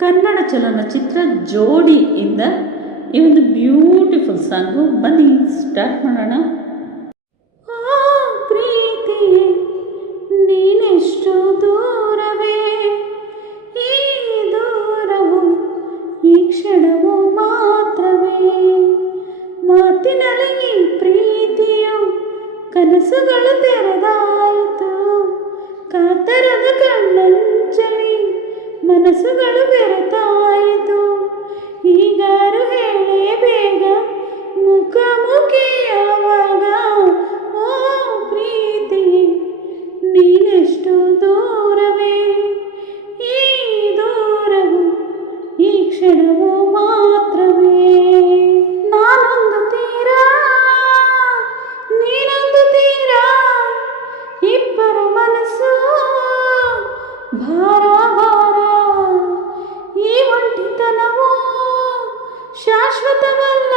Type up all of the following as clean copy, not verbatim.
ಕನ್ನಡ ಚಲನಚಿತ್ರ ಜೋಡಿಯಿಂದ ಈ ಒಂದು ಬ್ಯೂಟಿಫುಲ್ ಸಾಂಗು. ಬನ್ನಿ ಸ್ಟಾರ್ಟ್ ಮಾಡೋಣ. ಪ್ರೀತಿಯೇ ನೀನೆಷ್ಟು ದೂರವೇ, ಈ ದೂರವು ಈ ಕ್ಷಣವು ಮಾತ್ರವೇ, ಮಾತಿನಲ್ಲಿ ಈ ಪ್ರೀತಿಯು ಕನಸುಗಳು ತೆರೆದಾಯಿತು, ಕಾತರದ ಕಣ್ಣಂಚಲಿ ಮನಸ್ಸುಗಳು ಬೆರೆತಾಯಿತು, ಈಗಾರು ಹೇಳೇ ಬೇಗ ಮುಖಾಮುಖಿಯಾವಾಗ, ಓ ಪ್ರೀತಿಯೇ ನೀನೆಷ್ಟು ದೂರವೇ, ಈ ದೂರವು ಈ ಕ್ಷಣವು ಮಾತ್ರವೇ, ನಾನೊಂದು ತೀರ ನೀನೊಂದು ತೀರ, ಇಬ್ಬರ ಮನಸ್ಸು ಭಾರ ಭಾರ, ಈ ಒಂಟಿತನವು ಶಾಶ್ವತವಲ್ಲ,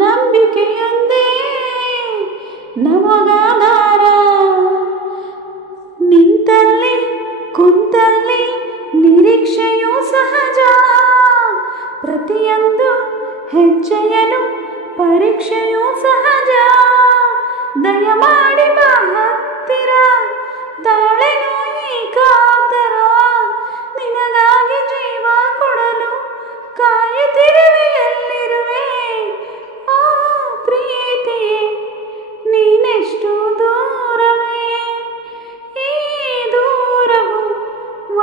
ನಂಬಿಕೆಯೊಂದೇ ನಮಗಾಧಾರ, ನಿಂತಲ್ಲಿ ಕುಂತಲ್ಲಿ ನಿರೀಕ್ಷೆಯೂ ಸಹಜ, ಪ್ರತಿಯೊಂದು ಹೆಜ್ಜೆಯನು ಪರೀಕ್ಷೆಯೂ ಸಹಜ, ದಯಮಾಡಿ ಬಾ ಹತ್ತಿರ ತಾಳೆನೋ ಈ ಕಾತರ, ನಿನಗಾಗಿ ಜೀವ ಕೊಡಲು ಕಾಯುತ್ತಿರುವೆ, ಎಲ್ಲಿರುವೆ ಆ ಪ್ರೀತಿಯೇ ನೀನೆಷ್ಟು ದೂರವೇ, ಈ ದೂರವು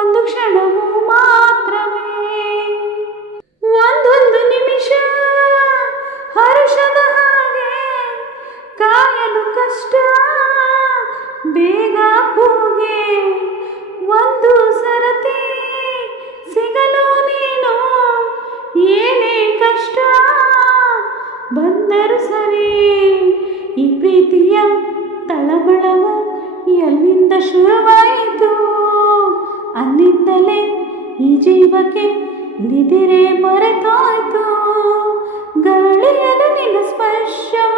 ಒಂದು ಕ್ಷಣವು ಮಾತ್ರವೇ, ಒಂದೊಂದು ನಿಮಿಷ ಹರುಷದ ಹಾಗೆ, ಕಾಯಲು ಕಷ್ಟ ಬೇಗ ಕೂಗೆ, ಒಂದು ಸರತಿ ಸಿಗಲು ನೀನು, ಏನೇ ಕಷ್ಟ ಬಂದರು ಸರಿ, ಈ ಪ್ರೀತಿಯ ತಳಮಳವು ಎಲ್ಲಿಂದ ಶುರುವಾಯಿತು, ಅಲ್ಲಿಂದಲೇ ಈ ಜೀವಕ್ಕೆ ನಿದಿರೆ ಮರೆತಾಯ್ತು, ಗಾಳಿಯದು ನಿನ್ನ ಸ್ಪರ್ಶವ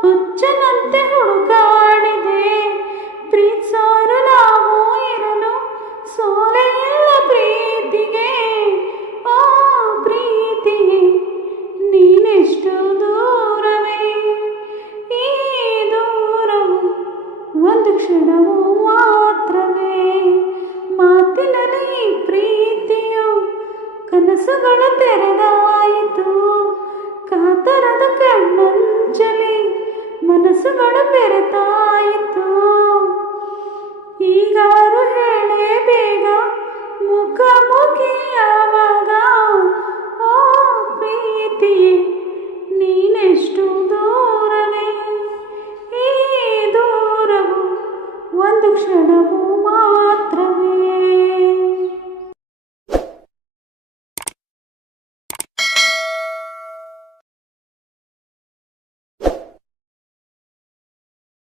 ಹುಚ್ಚನಂತೆ ಹುಡುಕಾಡಿದೆ, ಪ್ರೀತಿಸೋರು ನಾವು ಇರಲು ಸೋಲೆ ಇಲ್ಲ ಪ್ರೀತಿಗೆ, ಓ ಪ್ರೀತಿಯೇ ನೀನೆಷ್ಟು ದೂರವೇ, ಈ ದೂರವು ಒಂದು ಕ್ಷಣವು ಮಾತ್ರವೇ, ಮಾತಿನಲ್ಲಿ ಪ್ರೀತಿಯು ಕನಸುಗಳು ತೆರೆದಾಯಿತು, ಕಾತರದ ಕಣ್ಣಂಚಲಿ ಮನಸ್ಸುಗಳು ಬೆರೆತಾಯಿತು, ಈಗಾರು ಹೇಳೇ ಬೇಗ ಮುಖಾಮುಖಿಯಾವಾಗ, ಓ ಪ್ರೀತಿಯೇ ನೀನೆಷ್ಟು ದೂರವೇ, ಈ ದೂರವು ಒಂದು ಕ್ಷಣವು ಮಾತ್ರವೇ.